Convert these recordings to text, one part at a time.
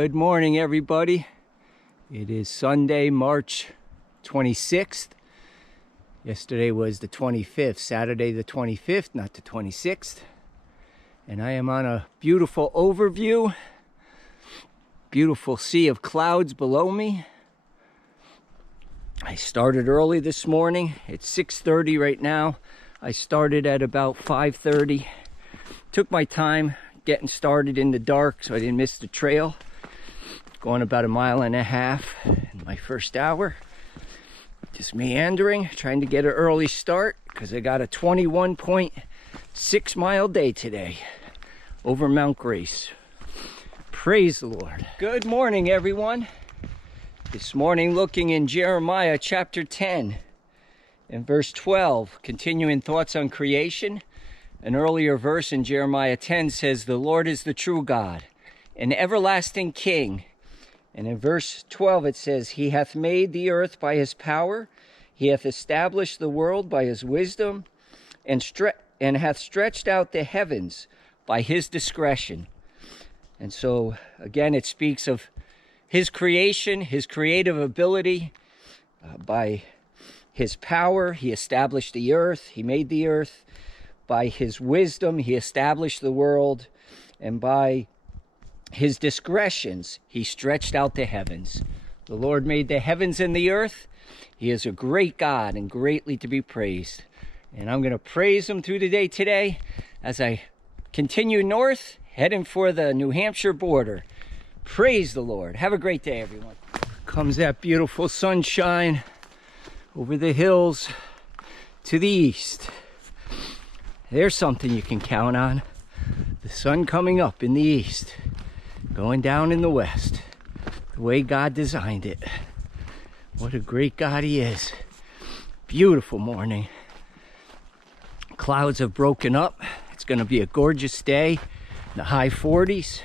Good morning, everybody. It is Sunday, March 26th. Yesterday was the 25th, Saturday the 25th, not the 26th. And I am on a beautiful overview. Beautiful sea of clouds below me. I started early this morning. It's 6:30 right now. I started at about 5:30. Took my time getting started in the dark so I didn't miss the trail. Going about 1.5 miles in my first hour. Just meandering, trying to get an early start because I got a 21.6 mile day today over Mount Grace. Praise the Lord. Good morning, everyone. This morning looking in Jeremiah chapter 10 and verse 12, continuing thoughts on creation. An earlier verse in Jeremiah 10 says, "The Lord is the true God, an everlasting King." And in verse 12 it says, "He hath made the earth by his power, he hath established the world by his wisdom, and hath stretched out the heavens by his discretion." And so again it speaks of his creation, his creative ability. By his power he established the earth, he made the earth. By his wisdom, he established the world, and by his discretions, he stretched out the heavens. The Lord made the heavens and the earth. He is a great God and greatly to be praised. And I'm going to praise him through the day today as I continue north, heading for the New Hampshire border. Praise the Lord. Have a great day, everyone. Comes that beautiful sunshine over the hills to the east. There's something you can count on. The sun coming up in the east, going down in the west, the way God designed it. What a great God he is. Beautiful morning. Clouds have broken up. It's going to be a gorgeous day in the high 40s.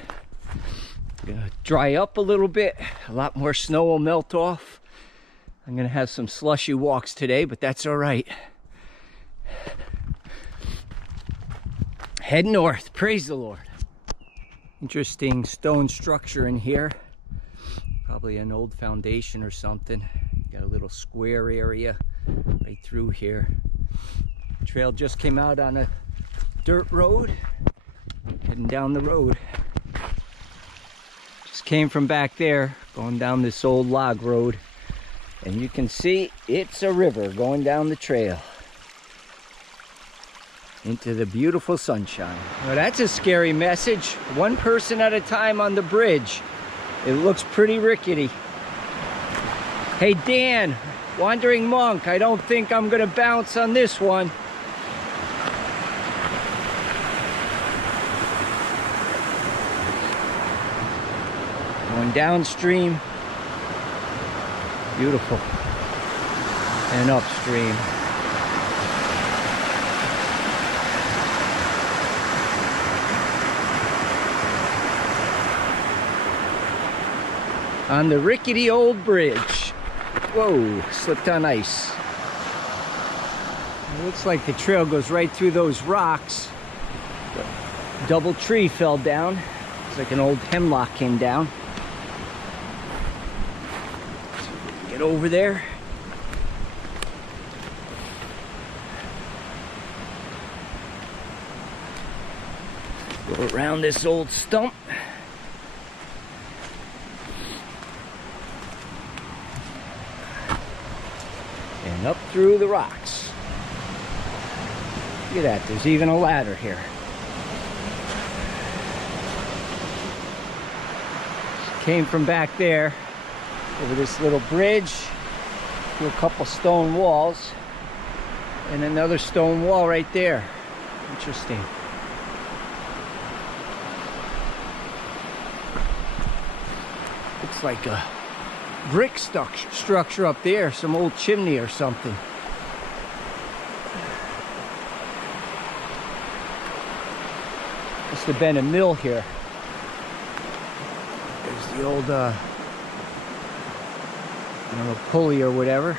Going to dry up a little bit. A lot more snow will melt off. I'm going to have some slushy walks today, but that's all right. Head north. Praise the Lord. Interesting stone structure in here. Probably an old foundation or something. Got a little square area right through here. Trail just came out on a dirt road. Heading down the road. Just came from back there, going down this old log road. And you can see it's a river going down the trail into the beautiful sunshine. Well, that's a scary message. One person at a time on the bridge. It looks pretty rickety. Hey Dan, Wandering Monk, I don't think I'm gonna bounce on this one. Going downstream. Beautiful. And upstream. On the rickety old bridge. Whoa, slipped on ice. It looks like the trail goes right through those rocks. The double tree fell down. It's like an old hemlock came down. Get over there. Go around this old stump. And up through the rocks. Look at that, there's even a ladder here. Came from back there, over this little bridge, to a couple stone walls, and another stone wall right there. Interesting. Looks like a brick structure up there, some old chimney or something. Must have been a mill here. There's the old, I don't know, pulley or whatever.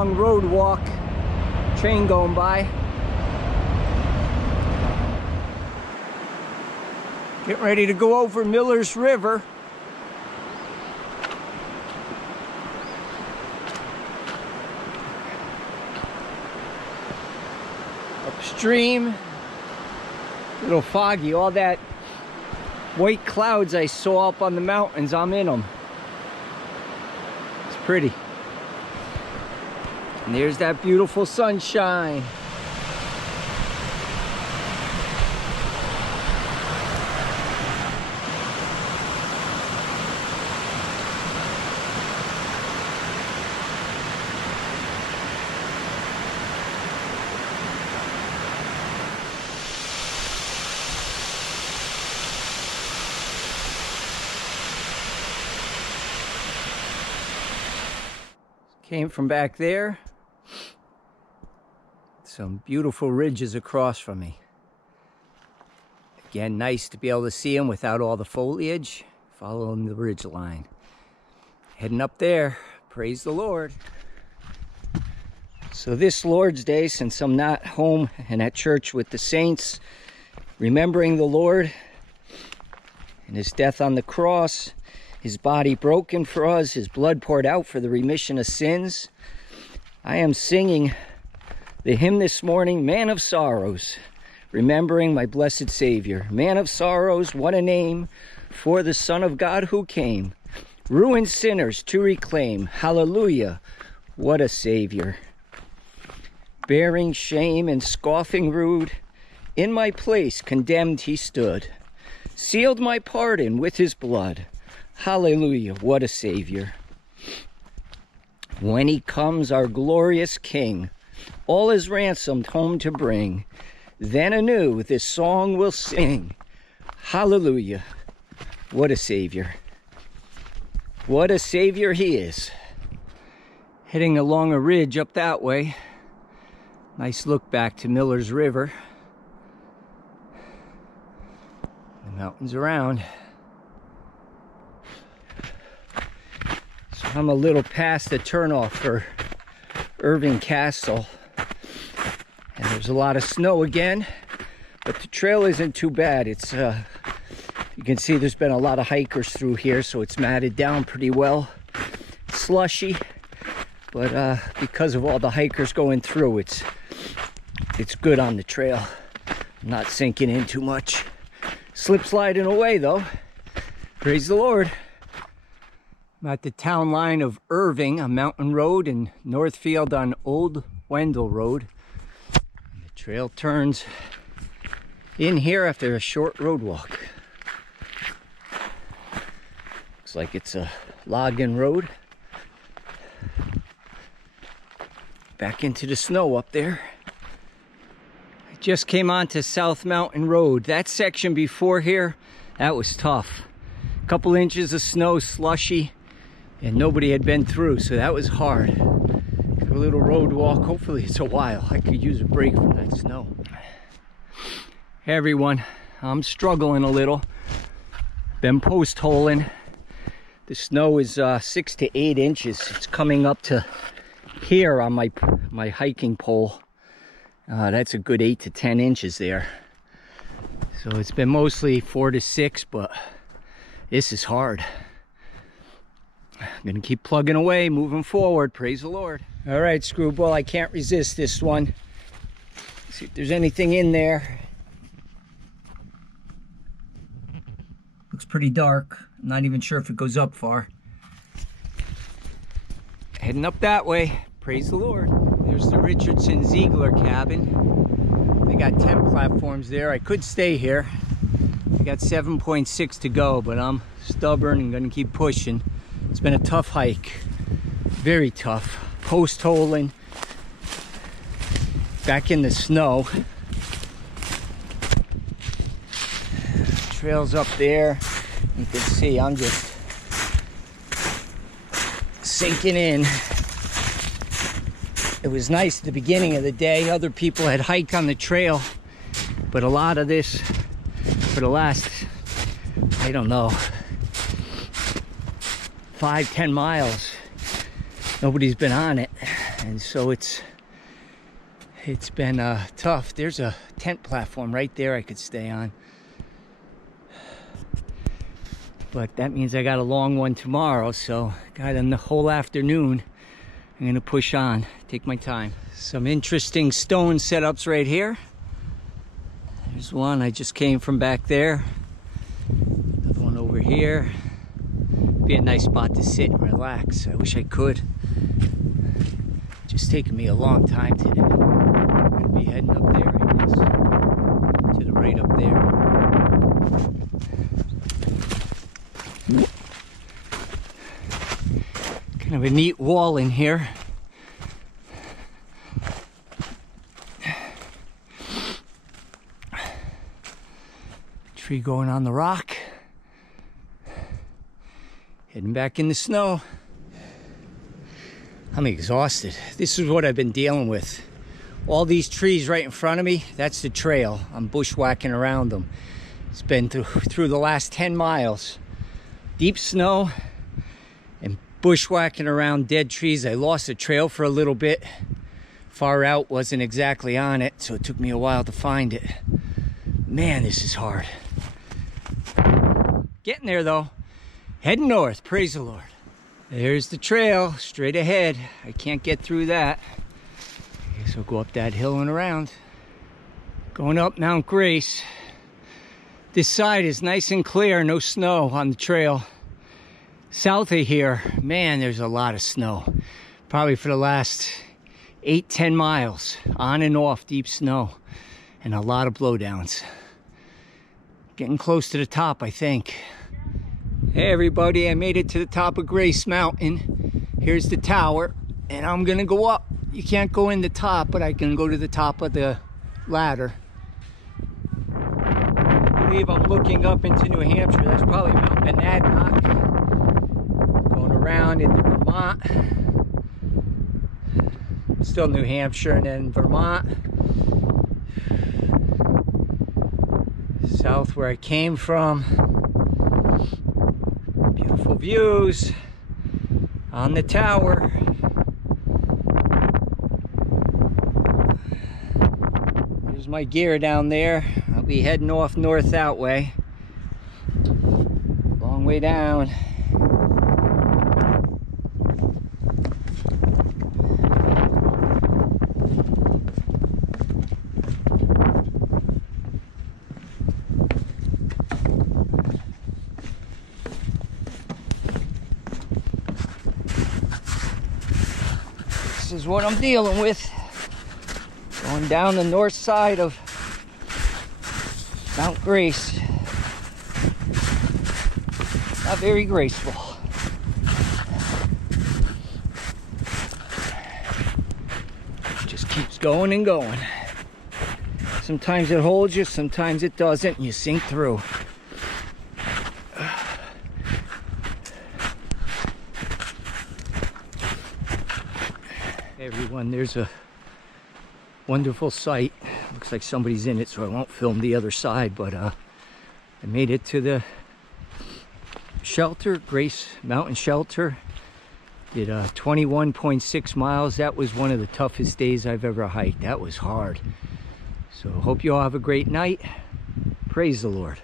long road walk. Train going by. Getting ready to go over Miller's River. Upstream, a little foggy. All that white clouds I saw up on the mountains, I'm in them. It's pretty. And there's that beautiful sunshine. Came from back there. Some beautiful ridges across from me. Again, nice to be able to see them without all the foliage. Following the ridge line. Heading up there. Praise the Lord. So this Lord's Day, since I'm not home and at church with the saints, remembering the Lord and his death on the cross, his body broken for us, his blood poured out for the remission of sins, I am singing the hymn this morning, Man of Sorrows, remembering my blessed Savior. Man of sorrows, what a name for the Son of God who came, ruined sinners to reclaim. Hallelujah, what a Savior. Bearing shame and scoffing rude, in my place condemned he stood, sealed my pardon with his blood. Hallelujah, what a Savior. When he comes, our glorious King, all is ransomed home to bring, then anew this song we'll sing. Hallelujah, what a Savior. What a Savior he is. Heading along a ridge up that way. Nice look back to Miller's River. The mountains around. So I'm a little past the turnoff for Irving Castle. And there's a lot of snow again, but the trail isn't too bad. It's you can see there's been a lot of hikers through here, so it's matted down pretty well. It's slushy, but because of all the hikers going through, it's good on the trail. I'm not sinking in too much. Slip sliding away though. Praise the Lord. I'm at the town line of Irving on Mountain Road and Northfield on Old Wendell Road. And the trail turns in here after a short road walk. Looks like it's a logging road. Back into the snow up there. I just came onto South Mountain Road. That section before here, that was tough. A couple inches of snow, slushy. And nobody had been through, so that was hard. Got a little road walk. Hopefully it's a while. I could use a break from that snow. Hey everyone, I'm struggling a little. Been post-holing. The snow is 6 to 8 inches. It's coming up to here on my hiking pole. That's a good 8 to 10 inches there. So it's been mostly 4 to 6, but this is hard. I'm gonna keep plugging away, moving forward. Praise the Lord. All right, Screwball, I can't resist this one. See if there's anything in there. Looks pretty dark. I'm not even sure if it goes up far. Heading up that way. Praise the Lord. There's the Richardson Ziegler cabin. They got 10 platforms there. I could stay here. I got 7.6 to go, but I'm stubborn and gonna keep pushing. It's been a tough hike, very tough. Post-holing, back in the snow. Trail's up there. You can see I'm just sinking in. It was nice at the beginning of the day. Other people had hiked on the trail, but a lot of this for the last, I don't know, 5-10 miles, nobody's been on it, and so it's been tough. There's a tent platform right there I could stay on, but that means I got a long one tomorrow, so got in the whole afternoon. I'm gonna push on, take my time. Some interesting stone setups right here. There's one, I just came from back there. Another one over here. Be a nice spot to sit and relax. I wish I could. Just taking me a long time today. I'm gonna be heading up there, I guess. To the right up there. Kind of a neat wall in here. Tree going on the rock. Heading back in the snow. I'm exhausted. This is what I've been dealing with. All these trees right in front of me, that's the trail. I'm bushwhacking around them. It's been through the last 10 miles. Deep snow and bushwhacking around dead trees. I lost the trail for a little bit. Far out, wasn't exactly on it, so it took me a while to find it. Man, this is hard. Getting there though. Heading north, praise the Lord. There's the trail, straight ahead. I can't get through that. I guess I'll go up that hill and around. Going up Mount Grace. This side is nice and clear, no snow on the trail. South of here, man, there's a lot of snow. Probably for the last 8-10 miles, on and off, deep snow. And a lot of blowdowns. Getting close to the top, I think. Hey everybody, I made it to the top of Grace Mountain. Here's the tower, and I'm gonna go up. You can't go in the top, but I can go to the top of the ladder. I believe I'm looking up into New Hampshire. That's probably Mount Monadnock. Going around into Vermont. Still New Hampshire and then Vermont. South where I came from. Beautiful views on the tower. There's my gear down there. I'll be heading off north that way. Long way down. This is what I'm dealing with. Going down the north side of Mount Grace. Not very graceful. Just keeps going and going. Sometimes it holds you, sometimes it doesn't, and you sink through. Hey everyone, there's a wonderful sight. Looks like somebody's in it, so I won't film the other side, but I made it to the shelter, Grace Mountain Shelter. Did 21.6 miles. That was one of the toughest days I've ever hiked. That was hard. So hope you all have a great night. Praise the Lord.